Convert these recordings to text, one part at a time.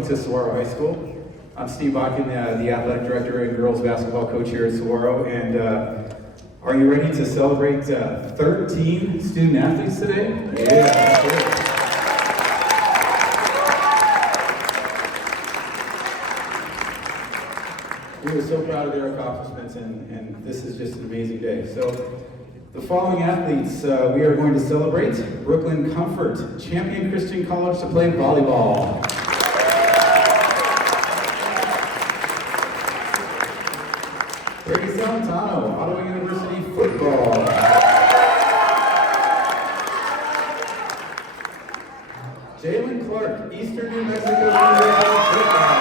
To Saguaro High School. I'm Steve Bakken, the athletic director and girls basketball coach here at Saguaro, and are you ready to celebrate 13 student athletes today? Yeah, sure. We are so proud of their accomplishments, and this is just an amazing day. So, the following athletes we are going to celebrate: Brooklyn Comfort, Champion Christian College to play volleyball. Brady Salentano, Ottawa University football. Jalen Clark, Eastern New Mexico University football.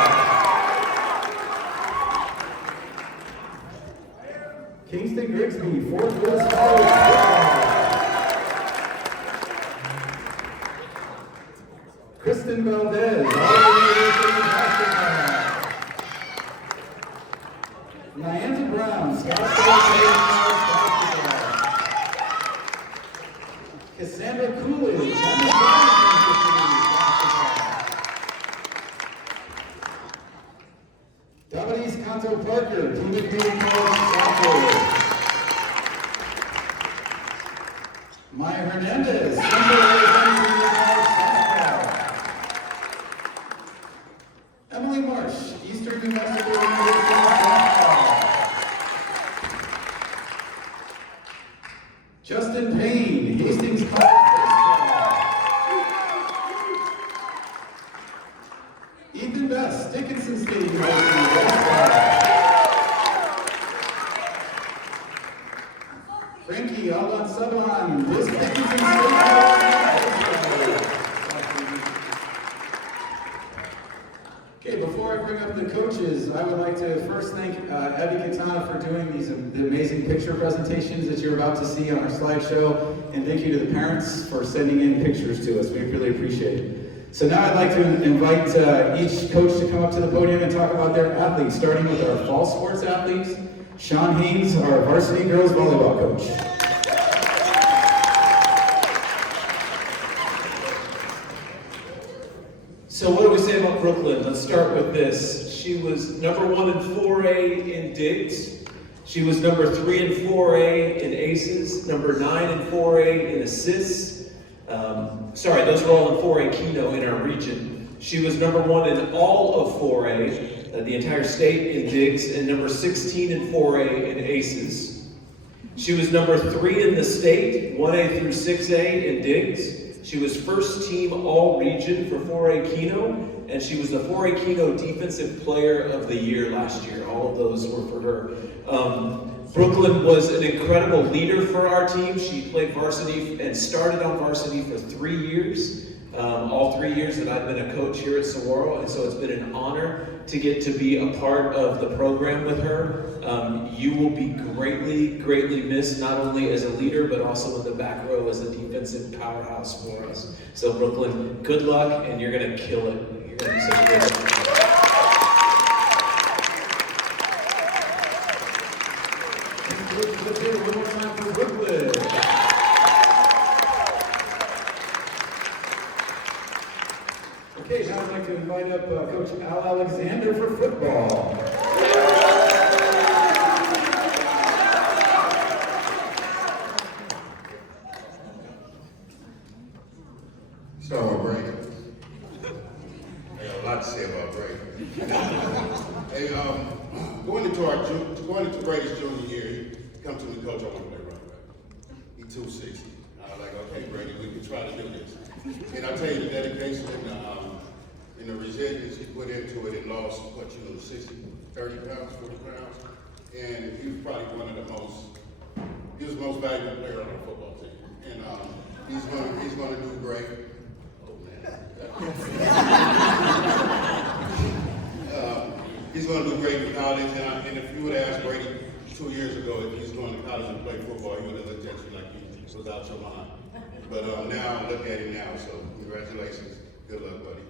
Kingston Grigsby, Fort Worth College football. Kristen Valdez, Ottawa University basketball. Nyanza Brown, Scottsdale basketball. Cassandra Coolidge, basketball. Davides Canto Parker, Team College softball. Maya Hernandez, Central Arizona College softball. Emily Marsh, Eastern New Mexico University softball. Justin Payne, Hastings College baseball. Ethan Best, Dickinson State University baseball. Frankie Alan Saban, Dickinson State University baseball. Okay, before I bring up the coaches, I would like to first thank Abby Katana for doing the amazing picture presentations that you're about to see on our slideshow, and thank you to the parents for sending in pictures to us. We really appreciate it. So now I'd like to invite each coach to come up to the podium and talk about their athletes, starting with our fall sports athletes. Sean Haynes, our varsity girls volleyball coach. So what do we say about Brooklyn? Let's start with this. She was number 1 in 4A in digs. She was number 3 in 4A in aces, number 9 in 4A in assists. Those were all in 4A Keno in our region. She was number 1 in all of 4A, the entire state in digs, and number 16 in 4A in aces. She was number 3 in the state, 1A through 6A in digs. She was first team all region for 4A Keno, and she was the 4A Keno Defensive Player of the Year last year. All of those were for her. Brooklyn was an incredible leader for our team. She played varsity and started on varsity for 3 years, all 3 years that I've been a coach here at Saguaro, and so it's been an honor to get to be a part of the program with her. You will be greatly, greatly missed, not only as a leader, but also in the back row as a defensive powerhouse for us. So Brooklyn, good luck, and you're gonna kill it. You're gonna be such a good one. One more time for Brooklyn. Okay, now I'd like to invite up Coach Al Alexander for football. So, Brady. I got a lot to say about Brady. Hey, going into Brady's junior year, he come to me, Coach, I want to play running back. He 260. I was like, okay, Brady, we can try to do this. And I tell you, the dedication and the resilience he put into it, and lost, 30 pounds, 40 pounds. And he was probably he was the most valuable player on our football team. And he's going to do great. He's going to do great in college, and if you would have asked Brady 2 years ago if he's going to college and play football, he would have looked at you like you was out your mind. But now, look at him now, so congratulations. Good luck, buddy.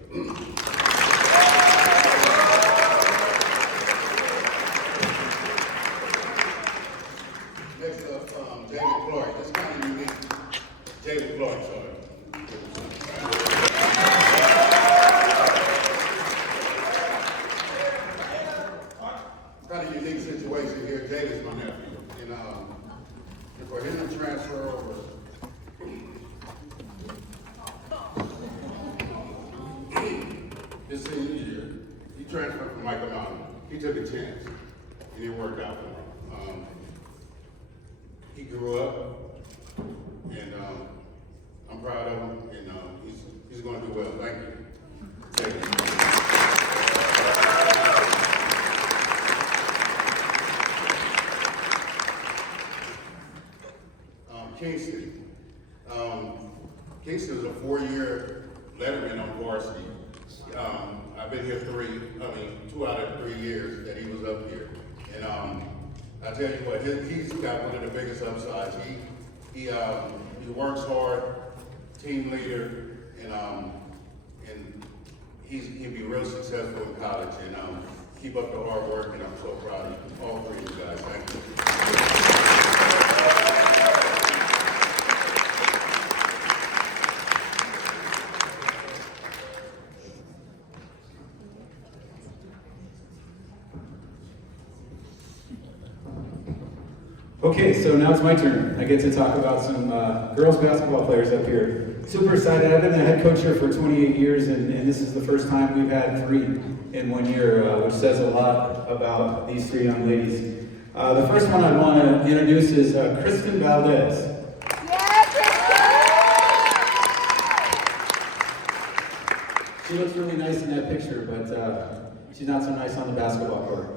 Next up, David Clark. That's kind of unique. David Clark, sorry. Jaden's my nephew. And for him to transfer over his senior year, he transferred from Michael Mountain. He took a chance, and it worked out for him. He grew up, and I'm proud of him, and he's going to do well. Thank you. Thank you. Kingston. Kingston is a 4-year letterman on varsity. I've been here 2 out of 3 years that he was up here. And I tell you what, he's got one of the biggest upsides. He works hard, team leader, and he'll be real successful in college. And keep up the hard work, and I'm so proud of you, all 3 of you guys. Thank you. Okay, so now it's my turn. I get to talk about some girls basketball players up here. Super excited. I've been the head coach here for 28 years, and this is the first time we've had 3 in 1 year, which says a lot about these 3 young ladies. The first one I want to introduce is Kristen Valdez. She looks really nice in that picture, but she's not so nice on the basketball court.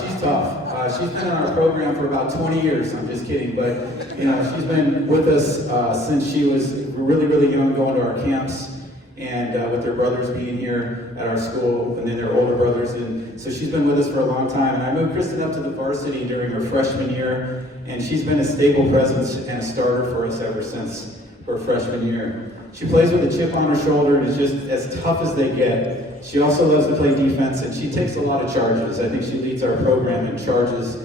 She's tough. She's been in our program for about 20 years. I'm just kidding, but she's been with us since she was really, really young, going to our camps, and with her brothers being here at our school, and then their older brothers. And so she's been with us for a long time. And I moved Kristen up to the varsity during her freshman year, and she's been a stable presence and a starter for us ever since her freshman year. She plays with a chip on her shoulder and is just as tough as they get. She also loves to play defense, and she takes a lot of charges. I think she leads our program in charges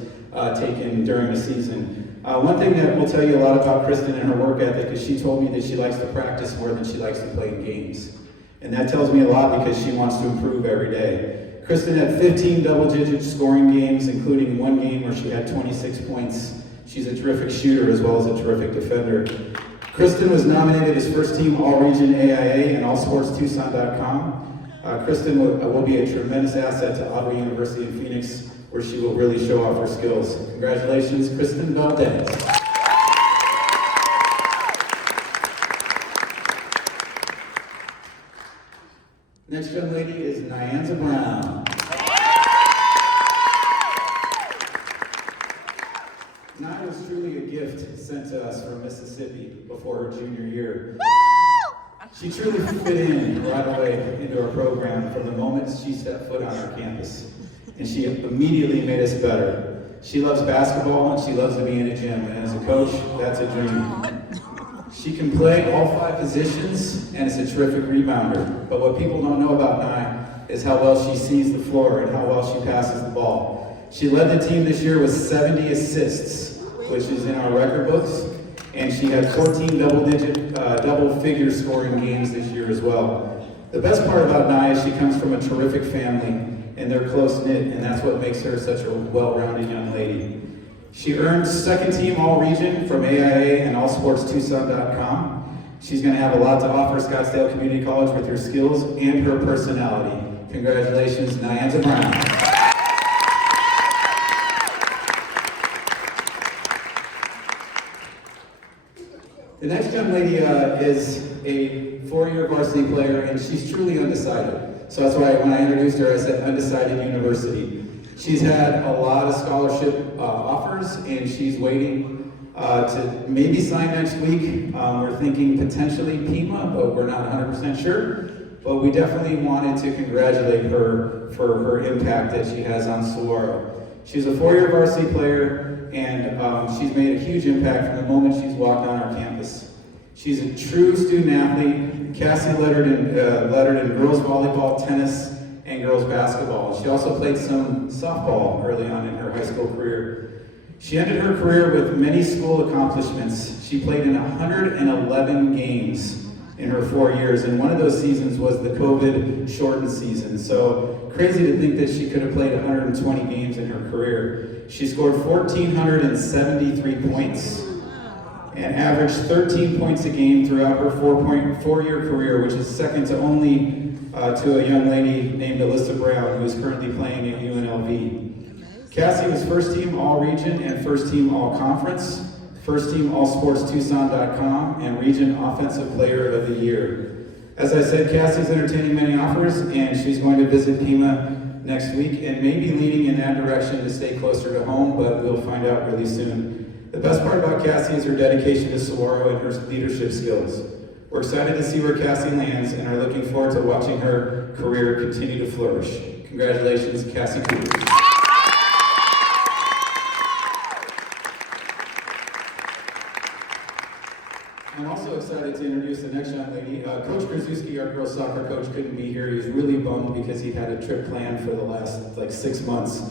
taken during the season. One thing that will tell you a lot about Kristen and her work ethic is she told me that she likes to practice more than she likes to play in games. And that tells me a lot because she wants to improve every day. Kristen had 15 double-digit scoring games, including 1 game where she had 26 points. She's a terrific shooter as well as a terrific defender. Kristen was nominated as first team All-Region AIA and AllSportsTucson.com. Kristen will be a tremendous asset to Ottawa University in Phoenix, where she will really show off her skills. Congratulations, Kristen Valdez. Next young lady is Nyanza Brown. Nia was truly a gift sent to us from Mississippi before her junior year. She truly fit in right away into our program from the moment she set foot on our campus. And she immediately made us better. She loves basketball and she loves to be in a gym. And as a coach, that's a dream. She can play all 5 positions and is a terrific rebounder. But what people don't know about Nia is how well she sees the floor and how well she passes the ball. She led the team this year with 70 assists, which is in our record books. And she had 14 double-figure scoring games this year as well. The best part about Nia is she comes from a terrific family, and they're close-knit, and that's what makes her such a well-rounded young lady. She earned second team All-Region from AIA and AllSportsTucson.com. She's going to have a lot to offer Scottsdale Community College with her skills and her personality. Congratulations, Nyanza Brown. The next young lady is a 4-year varsity player, and she's truly undecided. So that's why when I introduced her, I said Undecided University. She's had a lot of scholarship offers, and she's waiting to maybe sign next week. We're thinking potentially Pima, but we're not 100% sure. But we definitely wanted to congratulate her for her impact that she has on Saguaro. She's a 4-year varsity player, and she's made a huge impact from the moment she's walked on our campus. She's a true student athlete. Cassie lettered in girls volleyball, tennis, and girls basketball. She also played some softball early on in her high school career. She ended her career with many school accomplishments. She played in 111 games in her 4 years, and one of those seasons was the COVID-shortened season. So crazy to think that she could have played 120 games in her career. She scored 1,473 points and averaged 13 points a game throughout her 4-year career, which is second to only to a young lady named Alyssa Brown, who is currently playing at UNLV. Cassie was first team All-Region and first team All-Conference, first team AllSportsTucson.com, and Region Offensive Player of the Year. As I said, Cassie's entertaining many offers, and she's going to visit Pima next week and maybe leaning in that direction to stay closer to home, but we'll find out really soon. The best part about Cassie is her dedication to Saguaro and her leadership skills. We're excited to see where Cassie lands and are looking forward to watching her career continue to flourish. Congratulations, Cassie Cooper. I'm also excited to introduce the next young lady. Coach Krasuski, our girls soccer coach, couldn't be here. He was really bummed because he had a trip planned for the last 6 months,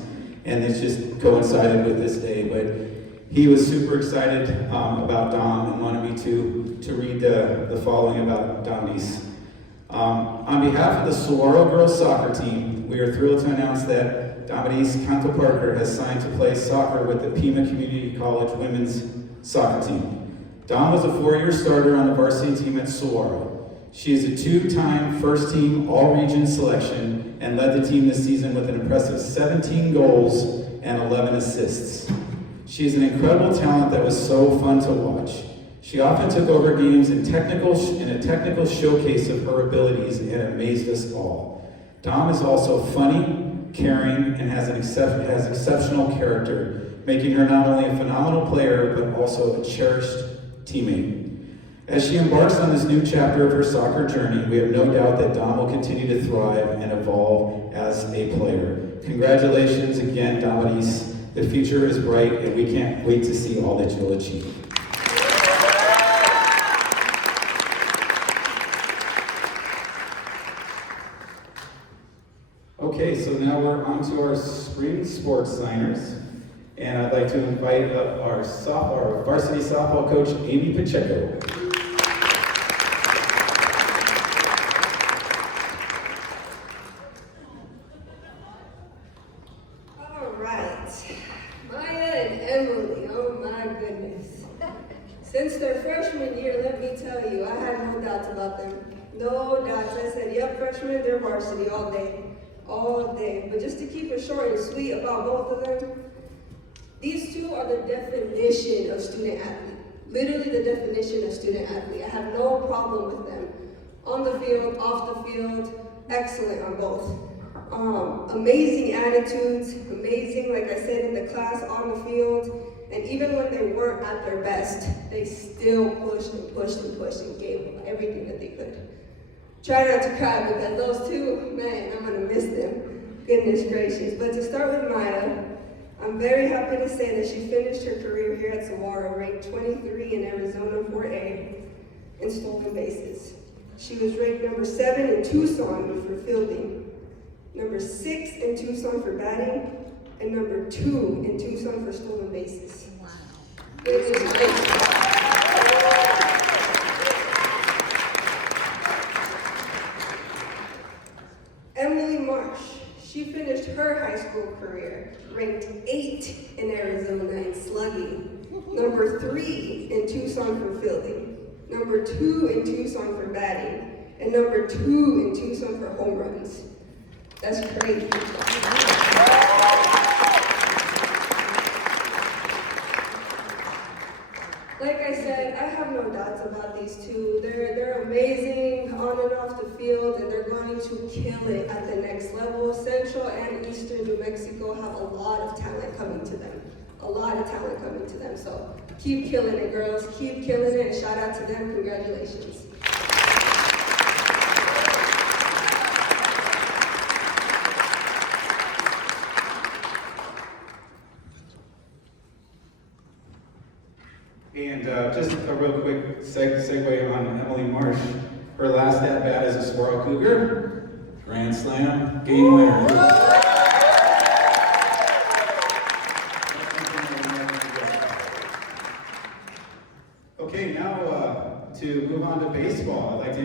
and it's just coincided with this day. But he was super excited about Dom and wanted me to read the following about Dominice. On behalf of the Saguaro girls soccer team, we are thrilled to announce that Dominice Canto Parker has signed to play soccer with the Pima Community College women's soccer team. Dom was a 4-year starter on the varsity team at Saguaro. She is a 2-time first-team all-region selection and led the team this season with an impressive 17 goals and 11 assists. She is an incredible talent that was so fun to watch. She often took over games in a technical showcase of her abilities and amazed us all. Dom is also funny, caring, and has exceptional character, making her not only a phenomenal player, but also a cherished teammate. As she embarks on this new chapter of her soccer journey, we have no doubt that Dom will continue to thrive and evolve as a player. Congratulations again, Dominice. The future is bright, and we can't wait to see all that you'll achieve. Okay, so now we're on to our spring sports signers. And I'd like to invite up our varsity softball coach, Amy Pacheco. All right, Maya and Emily, oh my goodness. Since their freshman year, let me tell you, I had no doubts about them. No doubts. I said, yep, freshmen, they're varsity all day. All day. But just to keep it short and sweet about both of them, these two are the definition of student athlete. Literally the definition of student athlete. I have no problem with them. On the field, off the field, excellent on both. Amazing attitudes, amazing, like I said, in the class, on the field. And even when they weren't at their best, they still pushed and pushed and pushed and gave everything that they could. Try not to cry because those two, man, I'm gonna miss them. Goodness gracious. But to start with Maya, I'm very happy to say that she finished her career here at Saguaro, ranked 23 in Arizona 4A in stolen bases. She was ranked number 7 in Tucson for fielding, number 6 in Tucson for batting, and number 2 in Tucson for stolen bases. Wow. Goodness gracious. Emily Marsh. She finished her high school career ranked 8 in Arizona in slugging, number 3 in Tucson for fielding, number 2 in Tucson for batting, and number 2 in Tucson for home runs. That's crazy. Like I said, I have no doubts about these two. They're amazing on and off the field, and they're going to kill it at the next level. Central and Eastern New Mexico have a lot of talent coming to them. A lot of talent coming to them. So keep killing it, girls. Keep killing it, and shout out to them. Congratulations. And just a real quick segue on Emily Marsh. Her last at-bat as a Saguaro Cougar, grand slam, game winner. Okay, now to move on to baseball, I'd like to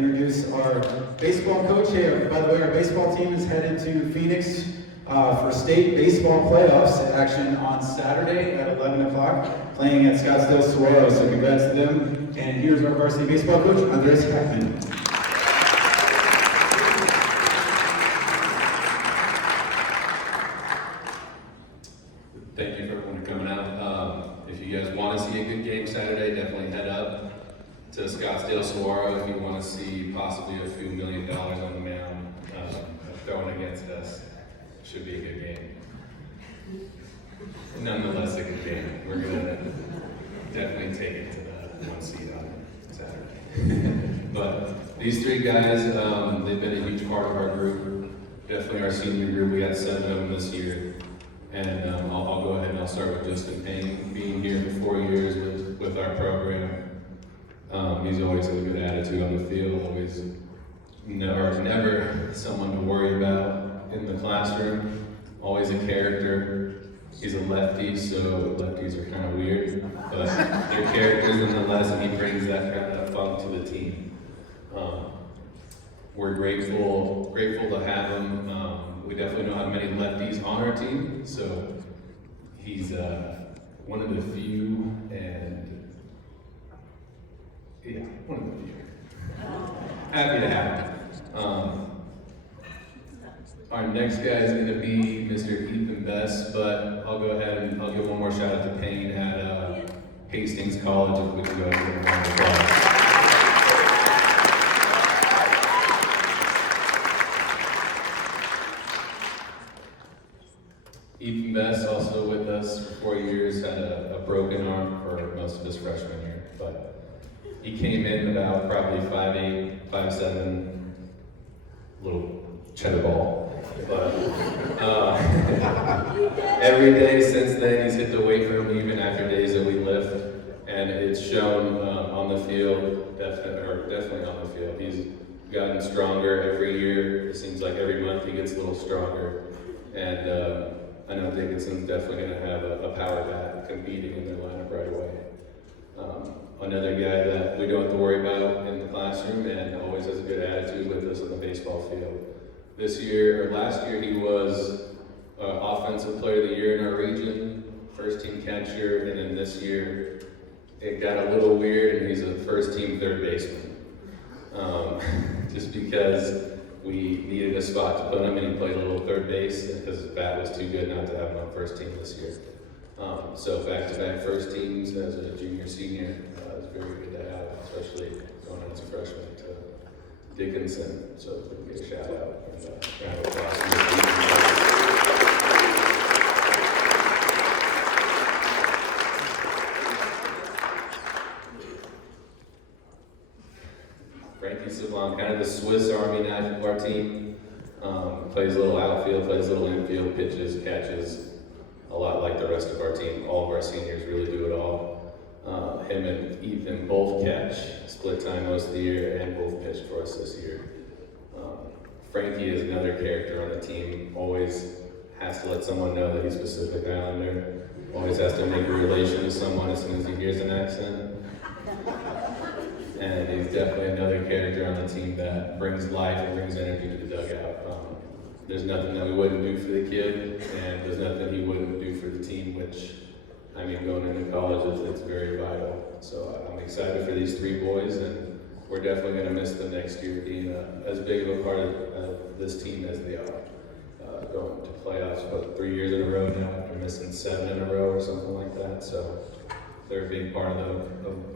baseball team is headed to Phoenix for state baseball playoffs action on Saturday at 11 o'clock, playing at Scottsdale Saguaro. So congrats to them. And here's our varsity baseball coach, Andres Hackman. Thank you for everyone coming out. If you guys want to see a good game Saturday, definitely head up to Scottsdale Saguaro if you want to see possibly a few $1 million on the mound thrown against us. Should be a good game. Nonetheless, a good game. We're gonna definitely take it to the 1 seed on Saturday. But these three guys, they've been a huge part of our group. Definitely our senior group. We got 7 of them this year. And I'll go ahead and I'll start with Justin Payne, being here for 4 years with our program. He's always had a good attitude on the field, always never someone to worry about in the classroom, always a character. He's a lefty, so lefties are kind of weird, but they're characters nonetheless, and he brings that kind of funk to the team. We're grateful to have him. We definitely don't have many lefties on our team, so he's one of the few, and yeah, one of the few. Happy to have him. Our next guy is going to be Mr. Ethan Best, but I'll go ahead and I'll give one more shout out to Payne at Hastings College, if we can go ahead and give him a round of applause. Ethan Best, also with us for 4 years, had a broken arm for most of his freshman year, but he came in about probably 5'8", 5'7", little cheddar ball. But every day since then, he's hit the weight room even after days that we lift, and it's shown on the field, definitely on the field. He's gotten stronger every year. It seems like every month he gets a little stronger, and I know Dickinson's definitely going to have a power bat competing in their lineup right away. Another guy that we don't have to worry about in the classroom and always has a good attitude with us on the baseball field. Last year, he was Offensive Player of the Year in our region, first team catcher, and then this year it got a little weird and he's a first team third baseman. Just because we needed a spot to put him and he played a little third base because his bat was too good not to have him on first team this year. So back-to-back first teams as a junior, senior is very good to have, especially going as a freshman to Dickinson. So we can get a shout out and round of applause. Frankie Sablon, kind of the Swiss Army knife of our team. Plays a little outfield, plays a little infield, pitches, catches, a lot like the rest of our team. All of our seniors really do it all. Him and Ethan both catch, split time most of the year, and both pitched for us this year. Frankie is another character on the team, always has to let someone know that he's Pacific Islander, always has to make a relation to someone as soon as he hears an accent. And he's definitely another character on the team that brings life and brings energy to the dugout. There's nothing that we wouldn't do for the kid, and there's nothing he wouldn't do for the team, which, I mean, going into college, it's very vital. So I'm excited for these three boys, and we're definitely going to miss them next year being as big of a part of this team as they are. Going to playoffs, but 3 years in a row now after missing 7 in a row or something like that. So they're a big part of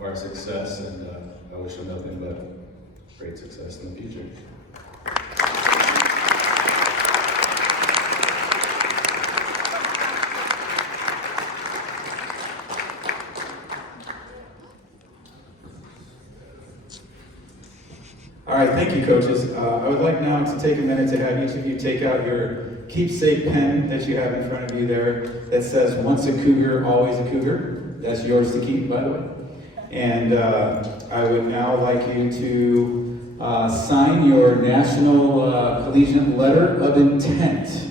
our success, and I wish them nothing but great success in the future. All right, thank you, coaches. I would like now to take a minute to have each of you take out your keepsake pen that you have in front of you there that says, "Once a Cougar, always a Cougar." That's yours to keep, by the way. And I would now like you to sign your National Collegiate Letter of Intent.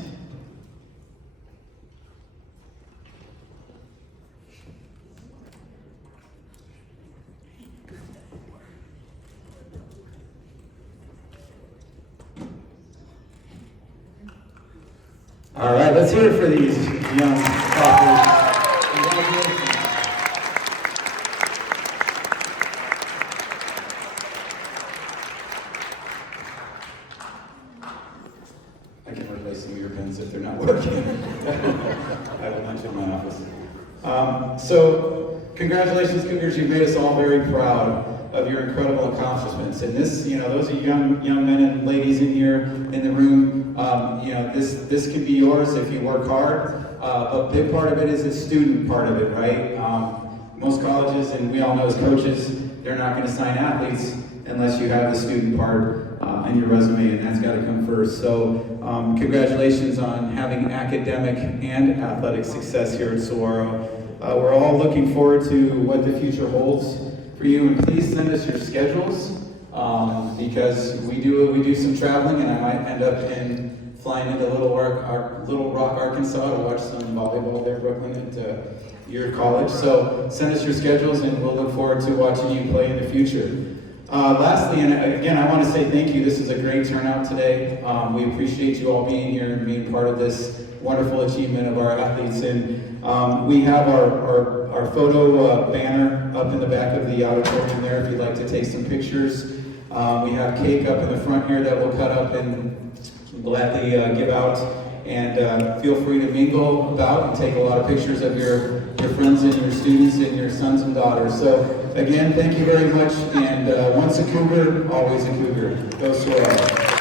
All right, let's hear it for these young athletes. Congratulations. I can replace some of your pens if they're not working. I have a bunch in my office. So, congratulations, Cougars. You've made us all very proud of your incredible accomplishments. And this, those are young men and ladies in here in the room. This can be yours if you work hard. A big part of it is the student part of it, right? Most colleges, and we all know as coaches, they're not going to sign athletes unless you have the student part on your resume, and that's got to come first. So congratulations on having academic and athletic success here at Saguaro. We're all looking forward to what the future holds for you, and please send us your schedules because we do some traveling, and I might end up flying into Little Rock, Arkansas to watch some volleyball there, Brooklyn, at your college. So send us your schedules, and we'll look forward to watching you play in the future. Lastly, and again, I want to say thank you. This is a great turnout today. We appreciate you all being here and being part of this wonderful achievement of our athletes. And we have our photo banner up in the back of the auditorium there if you'd like to take some pictures. We have cake up in the front here that we'll cut up and gladly give out. And feel free to mingle about and take a lot of pictures of your friends and your students and your sons and daughters. So again, thank you very much. And once a Cougar, always a Cougar. Go Saguaro.